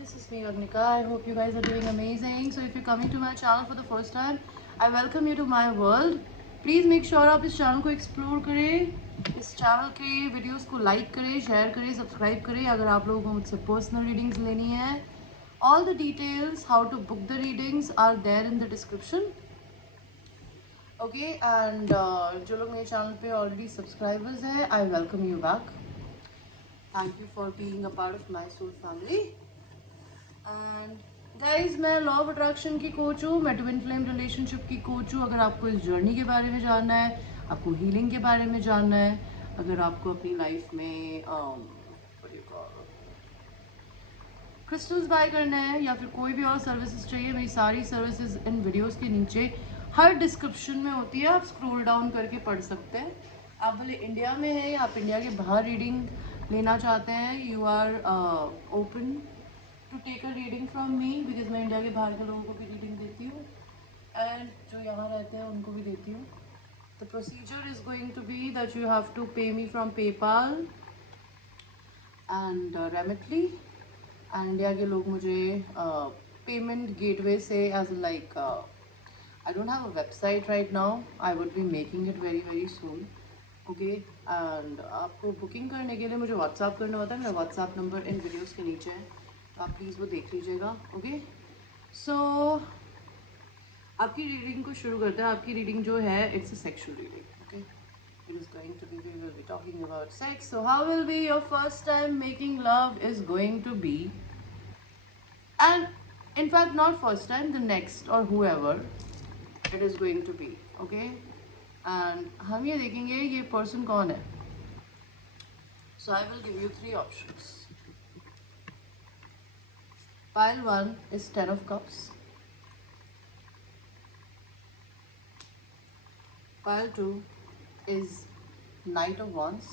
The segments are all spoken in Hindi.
this is me Agnika. I hope you guys are doing amazing. So if you're coming to my channel for the first time, I welcome you to my world. Please make sure आप इस चैनल को एक्सप्लोर करें, इस चैनल के वीडियोस को लाइक करें, शेयर करें, सब्सक्राइब करें. अगर आप लोगों को मुझसे पर्सनल रीडिंग्स लेनी है, all the details how to book the readings are there in the description. Okay, and जो लोग मेरे चैनल पे ऑलरेडी सब्सक्राइबर्स हैं, I welcome you back. Thank you for being a part of my soul family. And guys मैं लॉ ऑफ अट्रैक्शन की कोच हूँ, मैं ट्विन फ्लेम रिलेशनशिप की कोच हूँ. अगर आपको इस जर्नी के बारे में जानना है, आपको हीलिंग के बारे में जानना है, अगर आपको अपनी लाइफ में क्रिस्टल्स बाय करना है या फिर कोई भी और सर्विसेज चाहिए, मेरी सारी सर्विसेज इन वीडियोस के नीचे हर डिस्क्रिप्शन में होती है. आप स्क्रॉल डाउन करके पढ़ सकते हैं. आप भले इंडिया में हैं या आप इंडिया के बाहर रीडिंग लेना चाहते हैं, you are open to take a reading from me, because मैं इंडिया के बाहर के लोगों को भी रीडिंग देती हूँ एंड जो यहाँ रहते हैं उनको भी देती हूँ. The procedure is going to be that you have to pay me from PayPal and Remitly. And India के लोग मुझे पेमेंट गेटवे से as like I don't have a website right now, I would be making it very very soon. Okay, and आपको बुकिंग करने के लिए मुझे व्हाट्सअप करना होता है. मेरा व्हाट्सअप नंबर इन वीडियोस के नीचे है, तो आप प्लीज़ वो देख लीजिएगा. ओके, सो आपकी रीडिंग को शुरू करते हैं. आपकी रीडिंग जो है it's a sexual reading. Okay, it is going to be, we will be talking about sex. So how will be your first time making love is going to be, and in fact not first time, the next or whoever it is going to be. Okay, and हम ये देखेंगे ये person कौन है. So I will give you three options. Pile 1 is 10 of cups, pile 2 is Knight of Wands,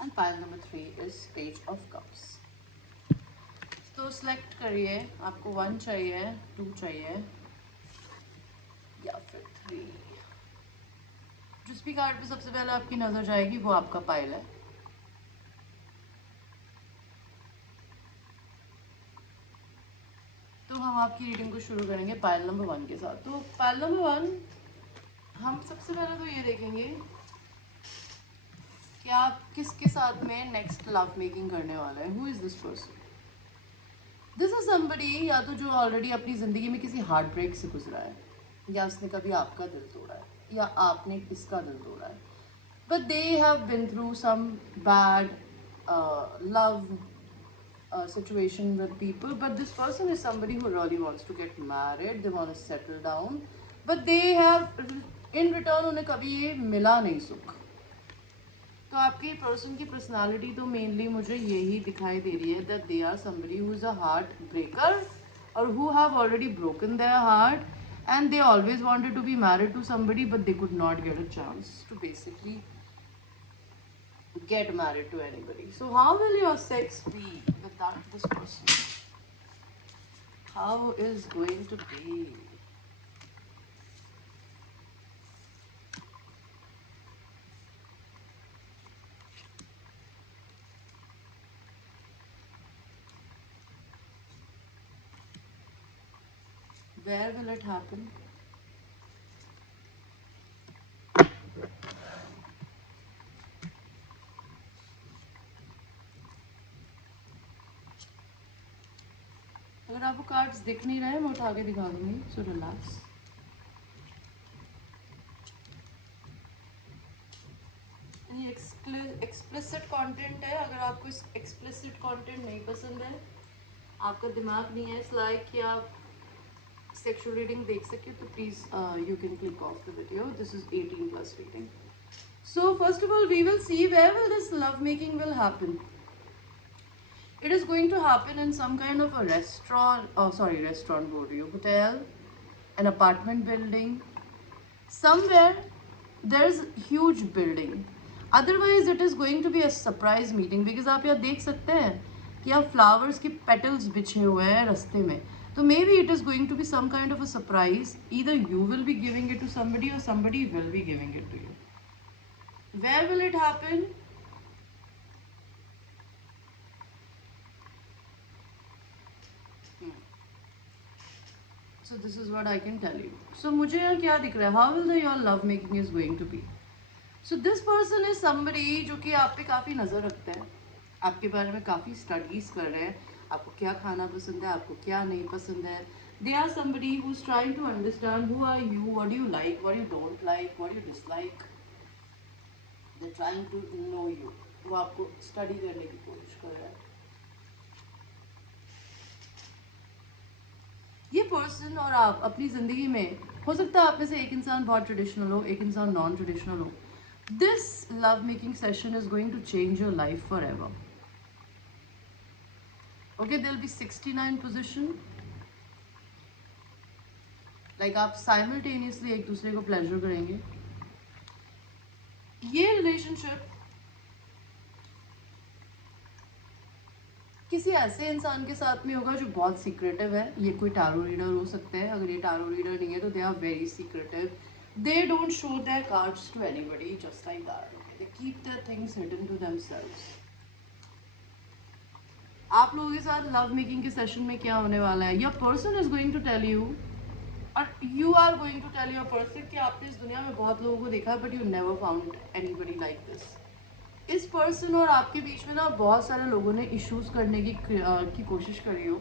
and pile number 3 is Page of Cups. तो सिलेक्ट करिए, आपको 1 चाहिए, 2 चाहिए या फिर 3. जिस भी कार्ड पे सबसे पहले आपकी नज़र जाएगी वो आपका पाइल है. तो हम आपकी रीडिंग को शुरू करेंगे पाइल नंबर 1 के साथ. तो पाइल नंबर 1 हम सबसे पहले तो ये देखेंगे कि आप किसके साथ में नेक्स्ट लव मेकिंग करने वाले हैं. Who is this person? This is somebody या तो जो ऑलरेडी अपनी ज़िंदगी में किसी हार्ट ब्रेक से गुजरा है, या उसने कभी आपका दिल तोड़ा है, या आपने इसका दिल तोड़ा है. But they have been through some bad love situation with people, but this person is somebody who really wants to get married, they want to settle down, but they have in return उन्हें कभी ये मिला नहीं सुख. तो आपके पर्सन की पर्सनालिटी तो मेनली मुझे यही दिखाई दे रही है that they are somebody who is a heart breaker और who have already broken their heart and they always wanted to be married to somebody but they could not get a chance to basically get married to anybody. So how will your sex be with this person? How is going to be? Where will it happen? अगर आपको कार्ड्स दिख नहीं रहे मैं उठा के दिखा दूंगी, सो रिलैक्स. ये एक्सप्लिसिट कंटेंट है. अगर आपको इस एक्सप्लिसिट कंटेंट नहीं पसंद है, आपका दिमाग नहीं है इस लायक कि आप सेक्सुअल रीडिंग देख सके, तो please you can click of the video. This is 18+ reading. So first of all we will see where will this love making will happen. It is going to happen in some kind of a restaurant, restaurant बोल रही हूँ, hotel, an apartment building, somewhere there is huge building. Otherwise it is going to be a surprise meeting, because आप यहाँ देख सकते हैं कि यहाँ flowers की petals बिछे हुए हैं रास्ते में. तो maybe it is going to be some kind of a surprise. Either you will be giving it to somebody or somebody will be giving it to you. Where will it happen? So this is what I can tell you. So मुझे यहाँ क्या दिख रहा है? How will your love making is going to be? So this person is somebody जो कि आप पे काफ़ी नज़र रखते हैं, आपके बारे में काफ़ी स्टडीज़ कर रहे हैं, आपको क्या खाना पसंद है, आपको क्या नहीं पसंद है. They are somebody who's trying to understand who are you, what do you like, what you don't like, what you dislike. They're trying to know you. वो आपको स्टडी करने की कोशिश कर रहा है. ये पर्सन और आप अपनी ज़िंदगी में, हो सकता है आप में से एक इंसान बहुत ट्रेडिशनल हो, एक इंसान नॉन ट्रेडिशनल हो. This love making session is going to change your life forever. Okay, there will be 69 position. Like आप साइमल्टेनियसली एक दूसरे को प्लेजर करेंगे. ये रिलेशनशिप किसी ऐसे इंसान के साथ में होगा जो बहुत सीक्रेटिव है. ये कोई टारो रीडर हो सकता है. अगर ये टारो रीडर नहीं है तो they are very secretive. They don't show their cards to anybody just like that. They keep their things hidden to themselves. आप लोगों के साथ लव मेकिंग के सेशन में क्या होने वाला है? Your person is going to tell you और you are going to tell your person कि आपने इस दुनिया में बहुत लोगों को देखा है but you never found anybody like this. इस पर्सन और आपके बीच में ना बहुत सारे लोगों ने इश्यूज करने की कोशिश करी हो.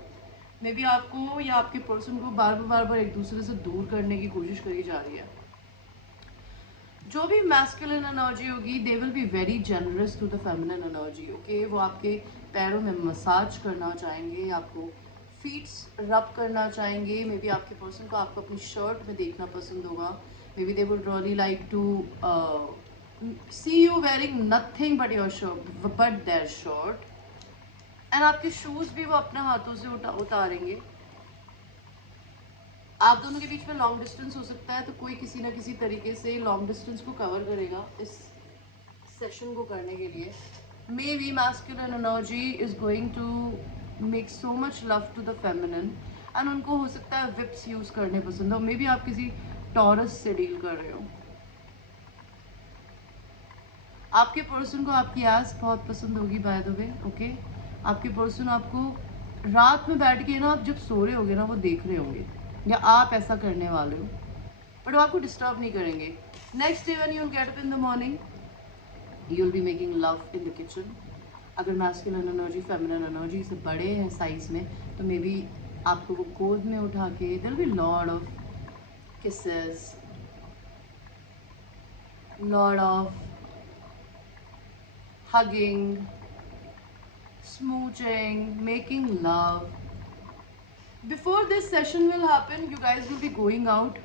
मे बी आपको या आपके पर्सन को बार बार एक दूसरे से दूर करने की कोशिश करी जा रही है. जो भी मैस्कुलिन एनर्जी होगी they will be very generous to the feminine energy. Okay, वो आपके पैरों में मसाज करना चाहेंगे, आपको फीट्स रब करना चाहेंगे. मे बी आपके पर्सन को आपको अपनी शर्ट में देखना पसंद होगा. Maybe they would really like to see you wearing nothing but your shirt, but their shirt. And आपके शूज भी वो अपने हाथों से उतारेंगे. आप दोनों के बीच में लॉन्ग डिस्टेंस हो सकता है, तो कोई किसी ना किसी तरीके से लॉन्ग डिस्टेंस को कवर करेगा इस सेशन को करने के लिए. Maybe masculine energy is going to make so much love to the feminine and उनको हो सकता है विप्स यूज करने पसंद हो. मे बी आप किसी टॉरस से डील कर रहे हो. आपके पर्सन को आपकी एस बहुत पसंद होगी बाय द वे. ओके, आपके पर्सन आपको रात में बैठ के ना, आप जब सो रहे होगे ना, वो देख रहे होंगे या आप ऐसा करने वाले हो, बट वो आपको डिस्टर्ब नहीं करेंगे. Next day when you will get up in the morning you will be making love in the kitchen. अगर मैस्कुलिन एनर्जी फेमिनिन एनर्जी से बड़े हैं साइज में तो मे बी आपको वो गोद में उठा के there will be lot of kisses, lot of hugging, smooching, making love. Before this session will happen, you guys will be going out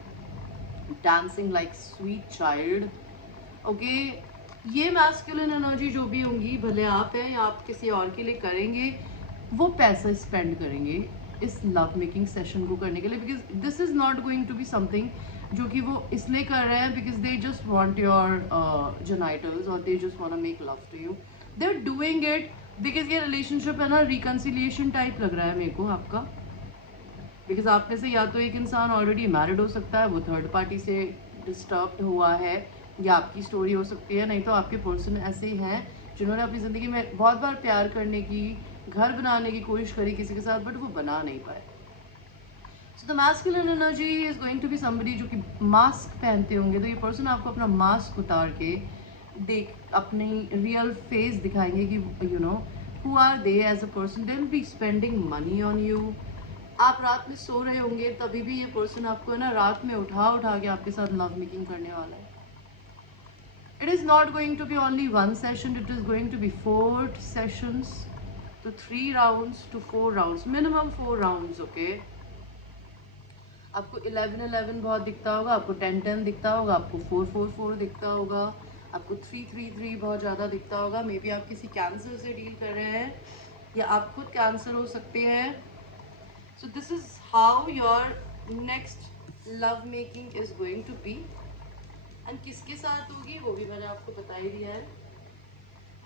dancing like sweet child. Okay, ये masculine energy जो भी होंगी, भले आप हैं या आप किसी और के लिए करेंगे, वो पैसा स्पेंड करेंगे इस लव मेकिंग सेशन को करने के लिए. Because this is not going to be something जो कि वो इसलिए कर रहे हैं because they just want your genitals और they just want to make love to you. They are doing it because ये रिलेशनशिप है ना, रिकन्सिलिएशन टाइप लग रहा है मेरे को आपका. बिकॉज आप में से या तो एक इंसान ऑलरेडी मैरिड हो सकता है, वो थर्ड पार्टी से डिस्टर्ब हुआ है, या आपकी स्टोरी हो सकती है. नहीं तो आपके पर्सन ऐसे ही हैं जिन्होंने अपनी ज़िंदगी में बहुत बार प्यार करने की, घर बनाने की कोशिश करी किसी के साथ, बट वो बना नहीं पाए. So the masculine energy is going to be somebody जो कि मास्क पहनते होंगे. तो ये पर्सन आपको अपना मास्क उतार के अपनी रियल फेस दिखाएंगे कि you know who are they as a person. They will be spending money on you. आप रात में सो रहे होंगे तभी भी ये पर्सन आपको है ना रात में उठा के आपके साथ लव मेकिंग करने वाला है. It is not going to be only one session, it is going to be 4 sessions. So 3 rounds to 4 rounds, minimum 4 rounds. Okay, आपको 11-11 बहुत दिखता होगा, आपको 10-10 दिखता होगा, आपको 4-4-4 दिखता होगा, आपको 3-3-3 बहुत ज़्यादा दिखता होगा. मे बी आप किसी कैंसर से डील कर रहे हैं या आप खुद कैंसर हो सकते हैं. So this is how your next love making is going to be. And किसके साथ होगी वो भी मैंने आपको बता ही दिया है.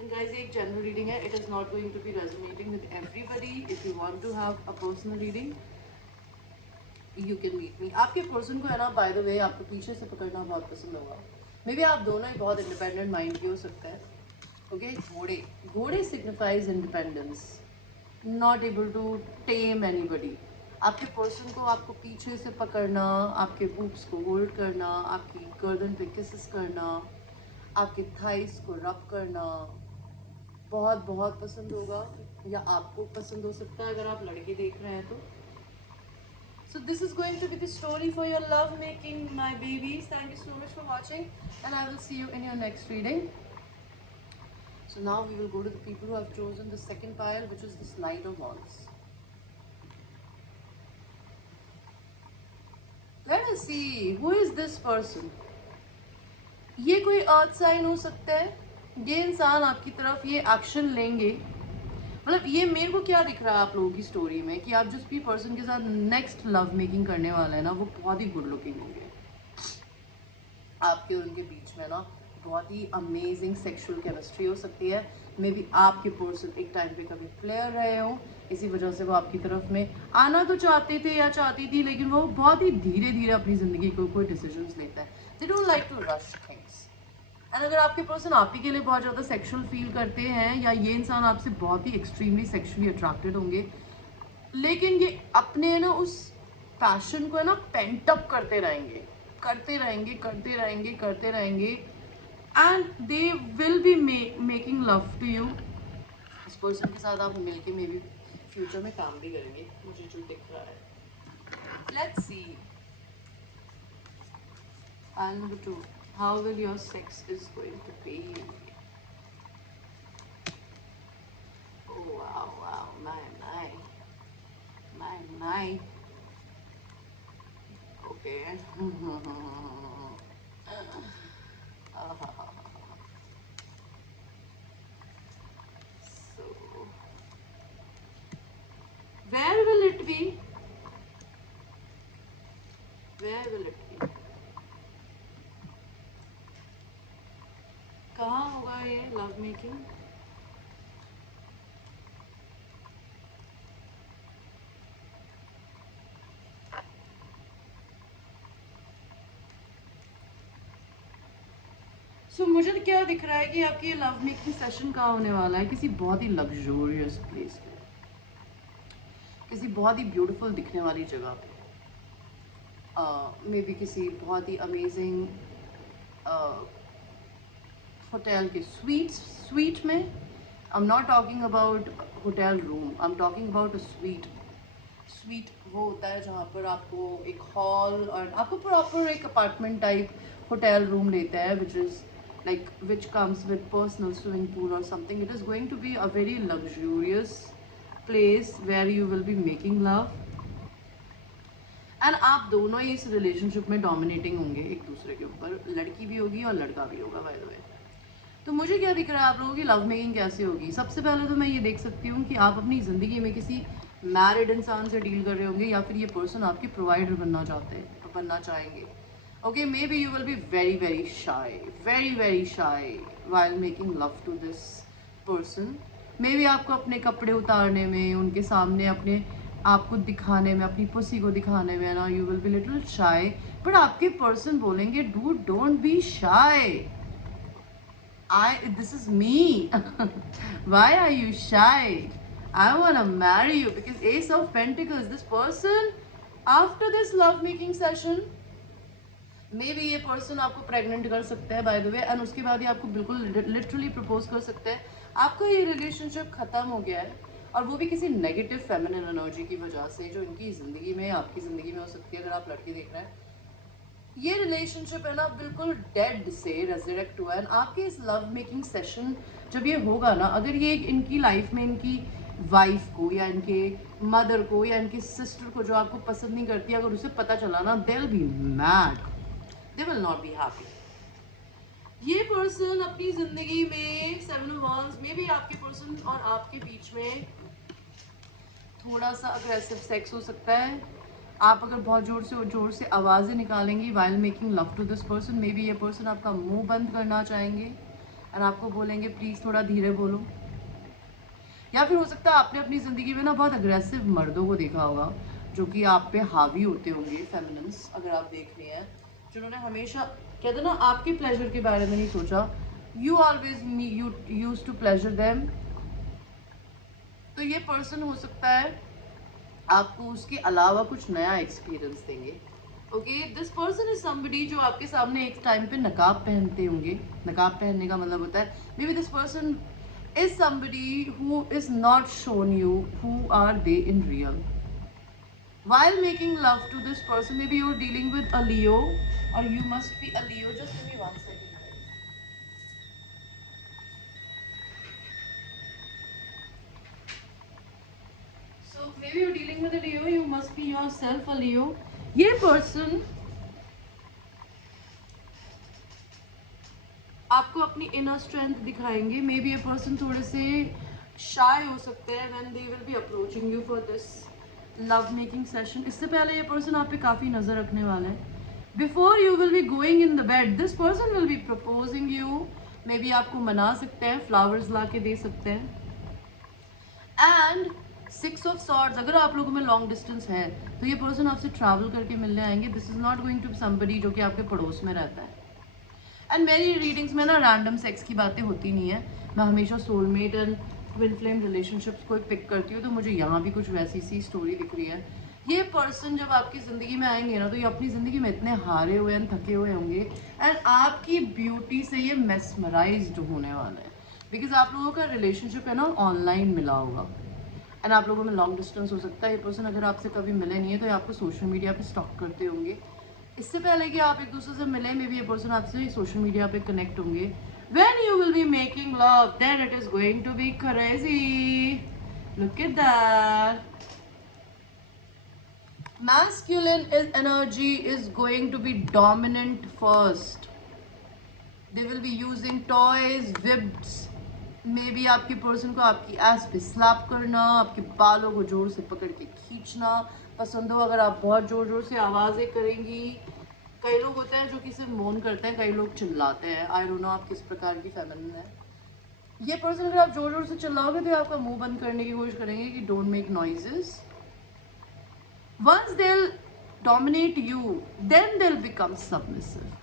एंड गाइस ये एक जनरल रीडिंग है, it is not going to be resonating with everybody. If you want to have a personal reading you can meet me. आपके पर्सन को है ना बाय द वे आपको पीछे से पकड़ना बहुत पसंद होगा. मे बी आप दोनों ही बहुत इंडिपेंडेंट माइंड की हो सकता है. ओके, घोड़े signifies independence, not able to tame anybody. आपके पर्सन को आपको पीछे से पकड़ना, आपके बूब्स को होल्ड करना, आपकी गर्दन पे किसेस करना, आपके थाइस को रब करना बहुत बहुत पसंद होगा, या आपको पसंद हो सकता है अगर आप लड़के देख रहे हैं तो. So this is going to be the story for your love making, my babies. Thank you so much for watching, and I will see you in your next reading. So now we will go to the people who have chosen the second pile, which is the Knight of Wands. Let us see who is this person. ये कोई अर्थ साइन हो सकता है. ये इंसान आपकी तरफ ये एक्शन लेंगे. मतलब ये मेरे को क्या दिख रहा है आप लोगों की स्टोरी में कि आप जिस भी पर्सन के साथ नेक्स्ट लव मेकिंग करने वाले हैं ना, वो बहुत ही गुड लुकिंग होंगे. आपके और उनके बीच में ना बहुत ही अमेजिंग सेक्सुअल केमिस्ट्री हो सकती है. मे बी आपके पर्सन एक टाइम पे कभी प्लेयर रहे हो, इसी वजह से वो आपकी तरफ में आना तो चाहते थे या चाहती थी, लेकिन वो बहुत ही धीरे धीरे अपनी ज़िंदगी को कोई डिसीजंस लेता है. They don't like to rush things. And अगर आपके पर्सन आप ही के लिए बहुत ज़्यादा सेक्सुअल फील करते हैं, या ये इंसान आपसे बहुत ही एक्सट्रीमली सेक्सुअली अट्रैक्टेड होंगे, लेकिन ये अपने ना उस पैशन को है ना पेंट अप करते रहेंगे, करते रहेंगे, करते रहेंगे, करते रहेंगे, and they will be making love to you. इस पर्सन के साथ आप मिलके मे बी फ्यूचर में काम भी करेंगे, मुझे जो दिख रहा है. Let's see. And number 2, how will your sex is going to be? Oh wow, wow, my. Okay. So, where will it be? Where will it be? कहाँ होगा ये लव मेकिंग? सो मुझे क्या दिख रहा है कि आपकी ये लव मेकिंग सेशन कहाँ होने वाला है? किसी बहुत ही लग्जोरियस प्लेस पे, किसी बहुत ही ब्यूटीफुल दिखने वाली जगह पे, मे बी किसी बहुत ही अमेजिंग होटल के स्वीट में. I am not talking about hotel room, I am talking about a sweet. Sweet वो होता है जहाँ पर आपको एक हॉल और आपको प्रॉपर एक अपार्टमेंट टाइप होटल रूम लेता है, which is like which comes with personal swimming pool or something. It is going to be a very luxurious place where you will be making love, and आप दोनों ही इस रिलेशनशिप में डोमिनेटिंग होंगे एक दूसरे के ऊपर. लड़की भी होगी और लड़का भी होगा बाय द वे. तो मुझे क्या दिख रहा है आप लोगों की लव मेकिंग कैसे होगी? सबसे पहले तो मैं ये देख सकती हूँ कि आप अपनी ज़िंदगी में किसी मैरिड इंसान से डील कर रहे होंगे, या फिर ये पर्सन आपके प्रोवाइडर बनना चाहेंगे. Okay, maybe you will be very shy while making love to this person. Maybe आपको अपने कपड़े उतारने में, उनके सामने अपने आपको दिखाने में, अपनी पुसी को दिखाने में ना, you will be little shy. But आपके person बोलेंगे, dude, don't be shy. This is me. Why are you shy? I wanna marry you because Ace of Pentacles, this person, after this love making session, may be ये पर्सन आपको प्रेग्नेंट कर सकता है बाय द वे, एंड उसके बाद ही आपको बिल्कुल लिटरली प्रपोज कर सकता है. आपका ये रिलेशनशिप ख़त्म हो गया है, और वो भी किसी नेगेटिव फेमिनिन एनर्जी की वजह से जो इनकी ज़िंदगी में आपकी ज़िंदगी में हो सकती है. अगर आप लड़की देख रहे हैं, ये रिलेशनशिप है ना बिल्कुल डेड से रेजरेक्ट हुआ है. आपके इस लव मेकिंग सेशन जब ये होगा ना, अगर ये इनकी लाइफ में इनकी वाइफ को या इनके मदर को या इनकी सिस्टर को जो आपको पसंद नहीं करती, अगर उसे पता चला ना, दे will B mad, they will not be happy. ये पर्सन अपनी जिंदगी में 7 of Wands में भी आपके पर्सन और आपके बीच में थोड़ा सा अग्रेसिव सेक्स हो सकता है. आप अगर बहुत जोर से आवाज़ें निकालेंगी while making love to this person, may be ये पर्सन आपका मुंह बंद करना चाहेंगे और आपको बोलेंगे प्लीज़ थोड़ा धीरे बोलो. या फिर हो सकता है आपने अपनी ज़िंदगी में ना बहुत अग्रेसिव मर्दों को देखा होगा जो कि आप पे हावी होते होंगे, फेमिनिन्स अगर आप देख रहे हैं, जिन्होंने हमेशा कहते हैं ना आपके प्लेजर के बारे में नहीं सोचा. You always use to pleasure them. तो ये पर्सन हो सकता है आपको उसके अलावा कुछ नया एक्सपीरियंस देंगे। Okay, this person is somebody जो आपके सामने एक टाइम पे नकाब पहनते होंगे। नकाब पहनने का मतलब होता है maybe this person is somebody who is not shown you who are they in real. While making love to this person, maybe you're dealing with a Leo, or you must be a Leo. Just give me 1 second, guys. So maybe you're dealing with a Leo. You must be yourself a Leo. ये person आपको अपनी inner strength दिखाएंगे. Maybe a person थोड़े से shy हो सकते हैं when they will be approaching you for this love making session. इससे पहले ये person आप पे काफ़ी नज़र रखने वाला है. Before you will be going in the bed, this person will be proposing you. Maybe आपको मना सकते हैं, flowers ला के दे सकते हैं. And 6 of Swords, अगर आप लोगों में लॉन्ग डिस्टेंस है तो ये पर्सन आपसे ट्रैवल करके मिलने आएंगे. This is not going to be somebody जो कि आपके पड़ोस में रहता है. एंड मेरी रीडिंग्स में ना रैंडम सेक्स की बातें होती नहीं है. मैं हमेशा soulmate and twin flame relationships को पिक करती हूँ, तो मुझे यहाँ भी कुछ वैसी सी स्टोरी दिख रही है. ये पर्सन जब आपकी ज़िंदगी में आएंगे ना तो ये अपनी ज़िंदगी में इतने हारे हुए एंड थके हुए होंगे एंड आपकी ब्यूटी से ये मेस्मराइज्ड होने वाला है. बिकॉज आप लोगों का रिलेशनशिप है ना ऑनलाइन मिला होगा एंड आप लोगों में लॉन्ग डिस्टेंस हो सकता है. ये पर्सन अगर आपसे कभी मिले नहीं है तो ये आपको सोशल मीडिया पे स्टॉक करते होंगे. इससे पहले कि आप एक दूसरे से मिले मे बी ये पर्सन आपसे सोशल मीडिया पे कनेक्ट होंगे. When you will be making love then it is going to be crazy. Look at that. Masculine energy is going to be dominant first. They will be using toys, whips. May be आपके पर्सन को आपकी एस पे स्लैप करना, आपके बालों को जोर से पकड़ के खींचना पसंद हो. अगर आप बहुत जोर जोर से आवाज़ें करेंगी. कई लोग होते हैं जो कि सिर्फ मौन करते हैं, कई लोग चिल्लाते हैं. आई डोंट नो आप किस प्रकार की फेमिनिन है. ये पर्सन अगर आप जोर जोर से चिल्लाओगे तो आपका मुंह बंद करने की कोशिश करेंगे कि don't make noises. Once they'll dominate you, then they'll become submissive.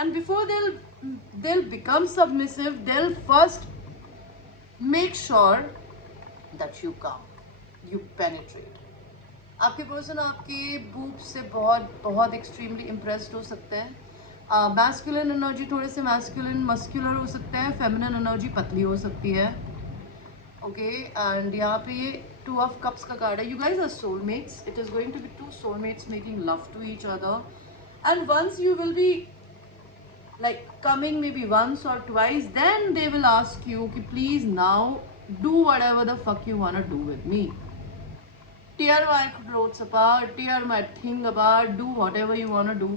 And before they'll become submissive, they'll first make sure that you come, you penetrate. आपके पर्सन आपके बूब से बहुत बहुत एक्सट्रीमली इम्प्रेस्ड हो सकते हैं. मैस्कुलिन एनर्जी थोड़े से मैस्कुलिन मस्कुलर हो सकते हैं. फेमिनिन एनर्जी पतली हो सकती है. ओके एंड यहाँ पे ये 2 of Cups का कार्ड है. You guys are soulmates. It is going to be 2 soulmates making love to each other. And once you will be like coming maybe once or twice, then they will ask you कि please now do whatever the fuck you wanna do with me. Tear my clothes apart, tear my thing apart, do whatever you wanna do.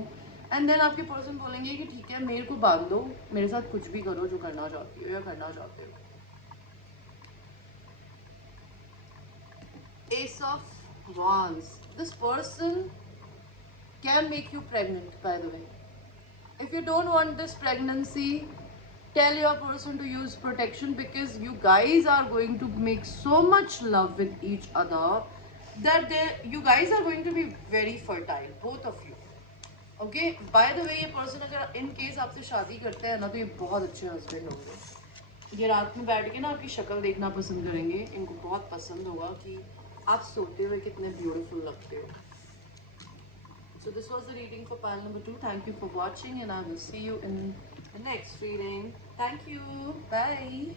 And then आपके पर्सन बोलेंगे कि ठीक है मेरे को बांध दो, मेरे साथ कुछ भी करो जो करना चाहती हो या करना चाहते हो. Ace of Wands. This person can make you pregnant, by the way. If you don't want this pregnancy, tell your person to use protection because you guys are going to make so much love with each other that you guys are going to be very fertile, both of you. Okay? By the way, ये person अगर in case आपसे शादी करते हैं ना तो ये बहुत अच्छे husband होंगे. ये रात में बैठ के ना आपकी शक्ल देखना पसंद करेंगे. इनको बहुत पसंद होगा कि आप सोते हुए कितने ब्यूटीफुल लगते हो. So this was the reading for pile number 2. Thank you for watching and I will see you in the next reading. Thank you. Bye.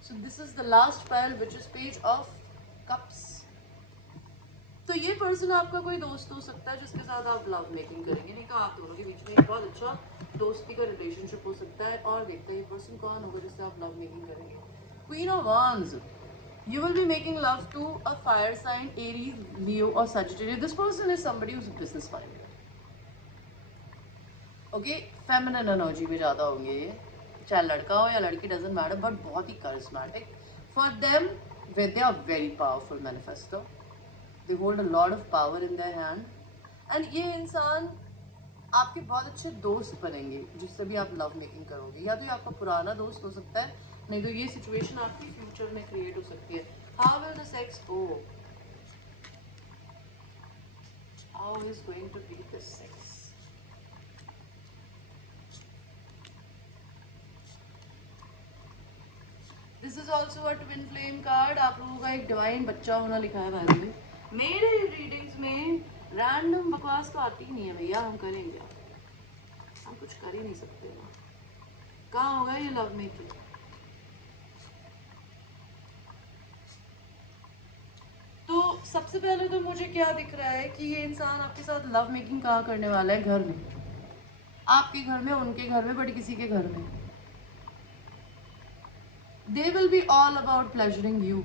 So this is the last pile which is Page of Cups. तो ये पर्सन आपका कोई दोस्त हो सकता है जिसके साथ आप लव मेकिंग करेंगे. नहीं तो आप दोनों के बीच में एक बहुत अच्छा दोस्ती का रिलेशनशिप हो सकता है. और देखते हैं ये पर्सन कौन होगा जिससे आप लव मेकिंग करेंगे. Queen of wands. You will be making love to a fire sign, Aries, Leo or Sagittarius. This person is somebody who's business minded. Okay, feminine energy में ज़्यादा होंगे ये. चाहे लड़का हो या लड़की doesn't matter, but बहुत ही charismatic. For them, they are very powerful manifestor. They hold a lot of power in their hand. And ये इंसान आपके बहुत अच्छे दोस्त बनेंगे जिससे भी आप लव मेकिंग करोगे. या तो ये आपका पुराना दोस्त हो सकता है, नहीं तो ये सिचुएशन आपकी फ्यूचर में क्रिएट हो सकती है. How will the sex go? How is going to be the sex? This is also a twin flame card. आप लोगों का एक डिवाइन बच्चा होना लिखा है भाई में। मेरे रीडिंग्स में रैंडम बकवास तो आती ही नहीं है भैया, हम करेंगे, हम कुछ कर ही नहीं सकते ना। कहाँ होगा ये लव मेकिंग? तो सबसे पहले तो मुझे क्या दिख रहा है कि ये इंसान आपके साथ लव मेकिंग कहाँ करने वाला है? घर में, आपके घर में, उनके घर में, बट किसी के घर में। They will be all about pleasuring you.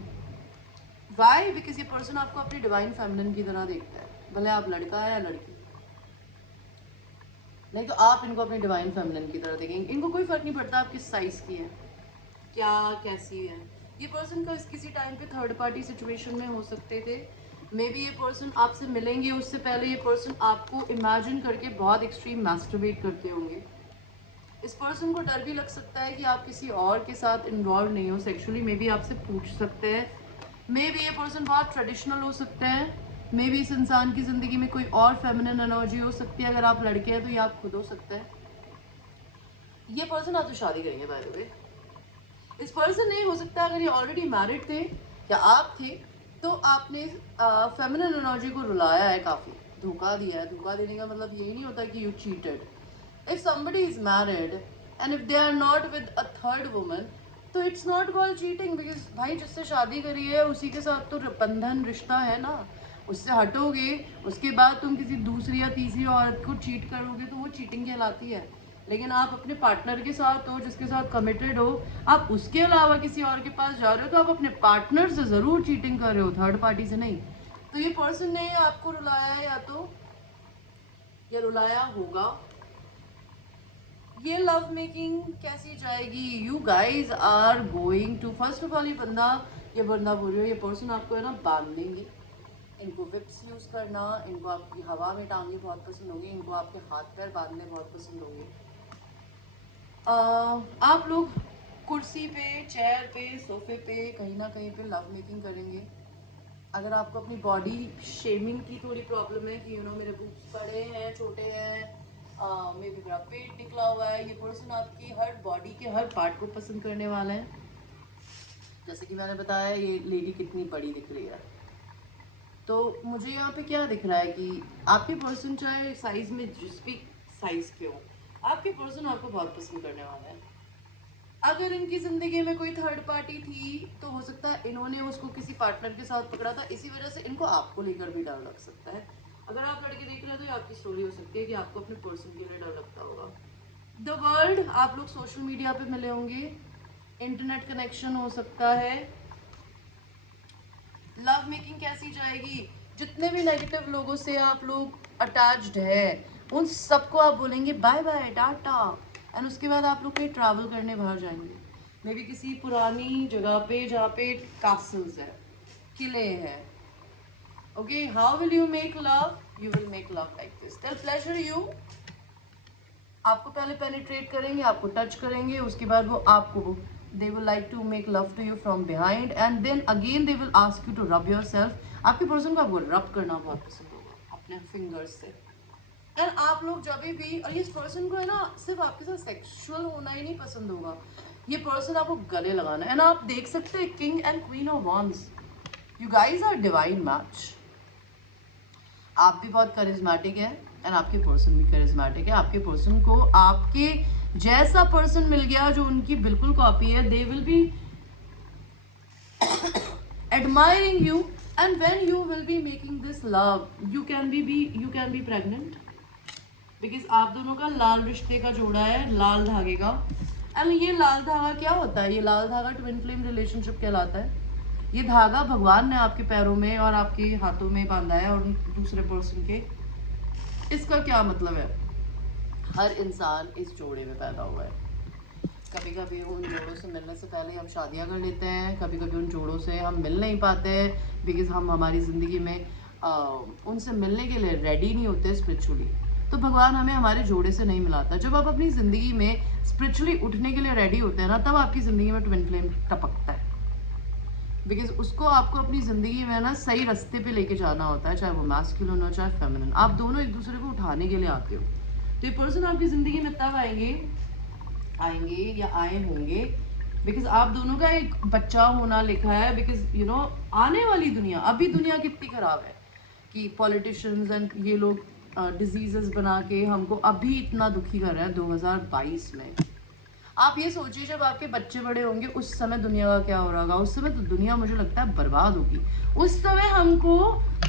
Why? Because ये पर्सन आपको अपनी डिवाइन फेमिनिन की तरह देखता है, भले आप लड़का है या लड़की। नहीं तो आप इनको अपनी डिवाइन फेमिनिन की तरह देखेंगे। इनको कोई फर्क नहीं पड़ता आप किस साइज की है, क्या कैसी है। ये पर्सन का किसी टाइम पे थर्ड पार्टी सिचुएशन में हो सकते थे। मे बी ये पर्सन आपसे मिलेंगे उससे पहले ये पर्सन आपको इमेजिन करके बहुत एक्सट्रीम मैस्टरबेट करते होंगे। इस पर्सन को डर भी लग सकता है कि आप किसी और के साथ इन्वॉल्व नहीं हो सेक्सुअली। मे बी आपसे पूछ सकते हैं। मे बी ये पर्सन बहुत ट्रेडिशनल हो सकता है। मे बी इस इंसान की ज़िंदगी में कोई और फेमिनिन एनर्जी हो सकती है। अगर आप लड़के हैं तो ये आप खुद हो सकता है। ये पर्सन आपसे शादी करेंगे बाय द वे। इस पर्सन ने, हो सकता है अगर ये ऑलरेडी मैरिड थे या आप थे, तो आपने फेमिनिन एनर्जी को रुलाया है, काफ़ी धोखा दिया है। धोखा देने का मतलब यही नहीं होता कि you cheated. If somebody is married and if they are not with a third woman, तो it's not called cheating, because भाई जिससे शादी करी है उसी के साथ तो बंधन रिश्ता है ना। उससे हटोगे, उसके बाद तुम किसी दूसरी या तीसरी औरत को चीट करोगे तो वो चीटिंग कहलाती है। लेकिन आप अपने पार्टनर के साथ हो, जिसके साथ कमिटेड हो, आप उसके अलावा किसी और के पास जा रहे हो तो आप अपने पार्टनर से ज़रूर चीटिंग कर रहे हो, थर्ड पार्टी से नहीं। तो ये पर्सन ने आपको रुलाया है, या तो ये रुलाया होगा। ये लव मेकिंग कैसी जाएगी? You guys are going to, first of all ये बंदा बोल रही हो, ये पर्सन आपको है ना बांध देंगे। इनको विप्स यूज़ करना, इनको आपकी हवा में टांगे बहुत पसंद होगी, इनको आपके हाथ पैर बांधने बहुत पसंद होंगे। आप लोग कुर्सी पे, चेयर पे, सोफे पे, कहीं ना कहीं पे लव मेकिंग करेंगे। अगर आपको अपनी बॉडी शेमिंग की थोड़ी प्रॉब्लम है कि यू नो मेरे बूब्स बड़े हैं, छोटे हैं, मे बी मेरा पेट निकला हुआ है, ये पर्सन आपकी हर बॉडी के हर पार्ट को पसंद करने वाला है। जैसे कि मैंने बताया ये लेडी कितनी बड़ी दिख रही है। तो मुझे यहाँ पे क्या दिख रहा है कि आपके पर्सन चाहे साइज में जिस भी साइज के हो, आपके पर्सन आपको बहुत पसंद करने वाला है। अगर इनकी ज़िंदगी में कोई थर्ड पार्टी थी तो हो सकता है इन्होंने उसको किसी पार्टनर के साथ पकड़ा था, इसी वजह से इनको आपको लेकर भी डर लग सकता है। अगर आप लड़के देख रहे हो तो ये आपकी स्टोरी हो सकती है कि आपको अपने पर्सन के लिए डर लगता होगा। द वर्ल्ड, आप लोग सोशल मीडिया पे मिले होंगे, इंटरनेट कनेक्शन हो सकता है। लव मेकिंग कैसी जाएगी? जितने भी नेगेटिव लोगों से आप लोग अटैच्ड है उन सबको आप बोलेंगे बाय बाय टाटा, एंड उसके बाद आप लोग कहीं ट्रैवल करने बाहर जाएंगे, मे बी किसी पुरानी जगह पे जहाँ पे कासल्स है, किले हैं। Okay, how will you make love? You will make love like this, they pleasure you. आपको पहले पेनिट्रेट करेंगे, आपको टच करेंगे, उसके बाद वो आपको they will like to make love to you from behind and then again they will ask you to rub yourself। आपके पर्सन को आपको रब करना बहुत पसंद होगा अपने फिंगर्स से। एंड आप लोग जब भी, और इस पर्सन को है ना सिर्फ आपके साथ सेक्सुअल होना ही नहीं पसंद होगा, ये पर्सन आपको गले लगाना है। एंड आप देख सकते हैं king and queen of wands, you guys are divine match. आप भी बहुत करिज्मेटिक है एंड आपके पर्सन भी करिज्मेटिक है। आपके पर्सन को आपके जैसा पर्सन मिल गया जो उनकी बिल्कुल कॉपी है। दे will B admiring you and when you will be making this love you can be pregnant because आप दोनों का लाल रिश्ते का जोड़ा है, लाल धागे का। एंड ये लाल धागा क्या होता है? ये लाल धागा ट्विन फ्लेम रिलेशनशिप कहलाता है। ये धागा भगवान ने आपके पैरों में और आपके हाथों में बांधा है और दूसरे पर्सन के। इसका क्या मतलब है? हर इंसान इस जोड़े में पैदा हुआ है। कभी कभी उन जोड़ों से मिलने से पहले हम शादियां कर लेते हैं, कभी कभी उन जोड़ों से हम मिल नहीं पाते हैं बिकॉज हम हमारी ज़िंदगी में उनसे मिलने के लिए रेडी नहीं होते स्पिरिचुअली। तो भगवान हमें हमारे जोड़े से नहीं मिलाता। जब आप अपनी ज़िंदगी में स्पिरिचुअली उठने के लिए रेडी होते हैं ना, तब आपकी ज़िंदगी में ट्विन फ्लेम टपकता है। बिकॉज उसको आपको अपनी ज़िंदगी में ना सही रास्ते पे लेके जाना होता है, चाहे वो मैस्कुलिन हो चाहे फेमिनिन। आप दोनों एक दूसरे को उठाने के लिए आते हो। तो ये पर्सन आपकी ज़िंदगी में तब आएंगे या आए होंगे बिकॉज आप दोनों का एक बच्चा होना लिखा है, बिकॉज यू नो आने वाली दुनिया, अभी दुनिया कितनी खराब है कि पॉलिटिशियंस एंड ये लोग डिजीजेस बना के हमको अभी इतना दुखी कर रहे हैं 2022 में। आप ये सोचिए जब आपके बच्चे बड़े होंगे उस समय दुनिया का क्या हो रहा होगा। उस समय तो दुनिया मुझे लगता है बर्बाद होगी। उस समय हमको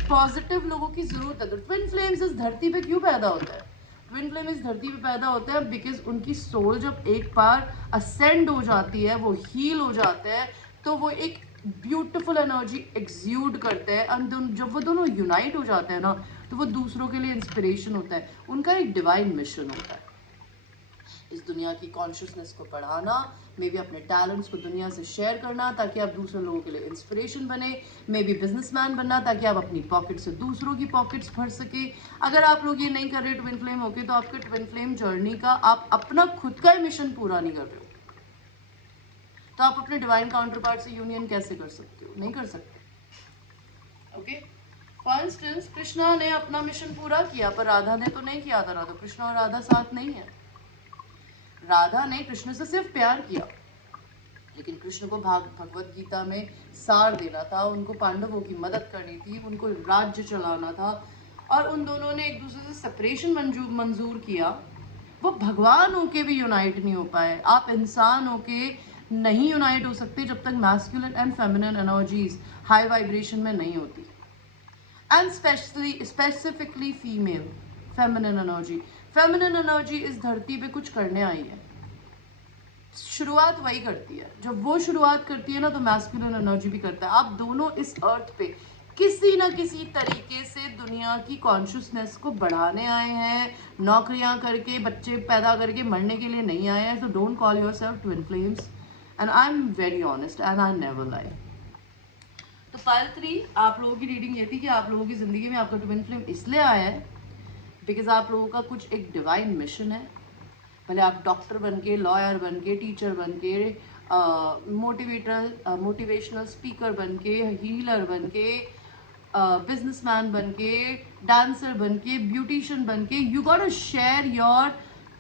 पॉजिटिव लोगों की जरूरत है। ट्विन फ्लेम्स इस धरती पे क्यों पैदा होता है? ट्विन फ्लेम इस धरती पे पैदा होता है बिकॉज उनकी सोल जब एक बार असेंड हो जाती है, वो हील हो जाते हैं, तो वो एक ब्यूटिफुल एनर्जी एक्सूड करते हैं। एंड जब वो दोनों यूनाइट हो जाते हैं ना, तो वो दूसरों के लिए इंस्पिरेशन होता है। उनका एक डिवाइन मिशन होता है इस दुनिया की कॉन्शियसनेस को बढ़ाना, मे बी अपने टैलेंट्स को दुनिया से शेयर करना ताकि आप दूसरे लोगों के लिए इंस्पिरेशन बने, मे बी बिजनेसमैन बनना ताकि आप अपनी पॉकेट से दूसरों की पॉकेट्स भर सके। अगर आप लोग ये नहीं कर रहे ट्विन फ्लेम होके, तो आपके ट्विन फ्लेम जर्नी का आप अपना खुद का मिशन पूरा नहीं कर रहे हो, तो आप अपने डिवाइन काउंटर पार्ट से यूनियन कैसे कर सकते हो? नहीं कर सकते। ओके, फॉर इंस्टेंस कृष्णा ने अपना मिशन पूरा किया, पर राधा ने तो नहीं किया था ना, तो कृष्णा और राधा साथ नहीं है। राधा ने कृष्ण से सिर्फ प्यार किया, लेकिन कृष्ण को भगवत गीता में सार देना था, उनको पांडवों की मदद करनी थी, उनको राज्य चलाना था, और उन दोनों ने एक दूसरे से सेपरेशन मंजूर किया। वो भगवान होके भी यूनाइट नहीं हो पाए। आप इंसान होके नहीं यूनाइट हो सकते जब तक masculine and feminine energies high vibration में नहीं होती, and specifically female feminine energy. Feminine energy इस धरती पे कुछ करने आई है, शुरुआत वही करती है। जब वो शुरुआत करती है ना, तो मैस्कुलिन एनर्जी भी करता है। आप दोनों इस अर्थ पे किसी ना किसी तरीके से दुनिया की कॉन्शियसनेस को बढ़ाने आए हैं। नौकरियां करके, बच्चे पैदा करके मरने के लिए नहीं आए हैं। तो don't call your self twin flames, and I am very honest and I never लाई। तो पाइल 3 आप लोगों की रीडिंग ये थी कि आप लोगों की जिंदगी में आपका ट्विन फ्लेम इसलिए आया है बिकॉज आप लोगों का कुछ एक डिवाइन मिशन है। भले आप डॉक्टर बन के, लॉयर बन के, टीचर बन के, मोटिवेशनल स्पीकर बन के, हीलर बन के, बिजनेसमैन बन के, डांसर बन के, ब्यूटिशियन बन के, you got to share your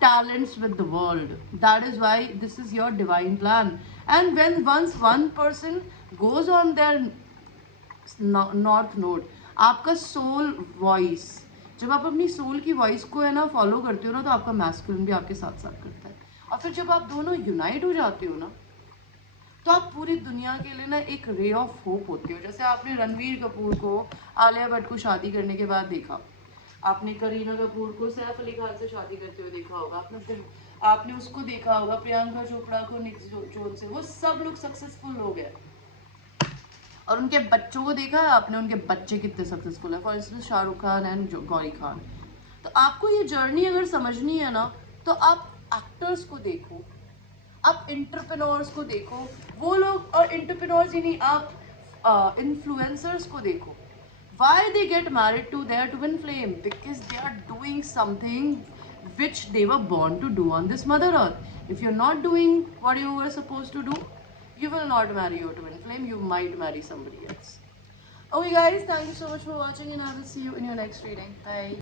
talents with the world. That is why this is your divine plan. And when once one person goes on their north node, आपका सोल वॉइस, जब आप अपनी सोल की वॉइस को है ना फॉलो करते हो ना, तो आपका मैस्कुलिन भी आपके साथ साथ करता है। और फिर जब आप दोनों यूनाइट हो जाते हो ना, तो आप पूरी दुनिया के लिए ना एक रे ऑफ होप होते हो। जैसे आपने रणवीर कपूर को आलिया भट्ट को शादी करने के बाद देखा, आपने करीना कपूर को सैफ अली खान से शादी करते हुए देखा होगा, आपने उसको देखा होगा, प्रियंका चोपड़ा को निक जोन से, वो सब लोग सक्सेसफुल हो गए। और उनके बच्चों को देखा है आपने, उनके बच्चे कितने सक्सेसफुल है। For instance Shahrukh Khan and Gauri Khan. तो आपको ये जर्नी अगर समझनी है ना, तो आप एक्टर्स को देखो, आप एंटरप्रेन्योर्स को देखो, वो लोग, और एंटरप्रेन्योर्स ही नहीं, आप इन्फ्लुएंसर्स को देखो। Why they get married to their twin flame? Because they are doing something which they were born to do on this mother earth. If you're not doing what you were supposed to do, you will not marry your twin flame. You might marry somebody else. Okay guys, thank you so much for watching, and I will see you in your next reading. Bye.